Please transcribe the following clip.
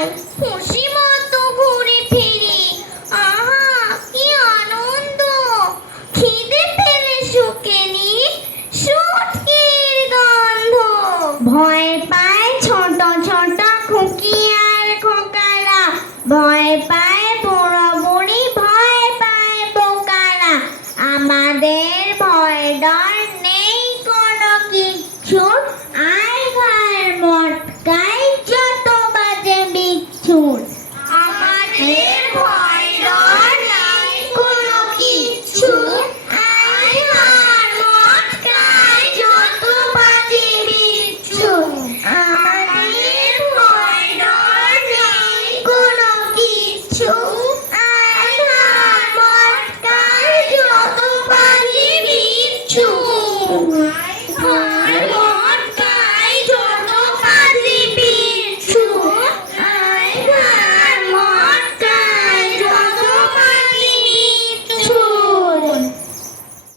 যাই, খুশি মতো ঘুরে ফিরি। আহা কি আনন্দ! খিদে পেলে শুকেনি শুটকির গন্ধ। ভয় পায় ছোট ছোট খুকি আর খোকারা, ভয় পায় বুড়ো বুড়ি, ভয় পায় বোকারা। আমাদের ভয় ডর নেই কোনো কিচ্ছু, আয় ঘর মটকাই যত বাজে বিচ্ছুর। আমাদের ভয় ডর নাই কোনো কিচ্ছু, আয় ঘর মটকাই যত বাজে বিচ্ছুর। আমাদের ভয় ডর নাই কোনো কিচ্ছু, আয় ঘর মটকাই যত বাজে বিচ্ছুর।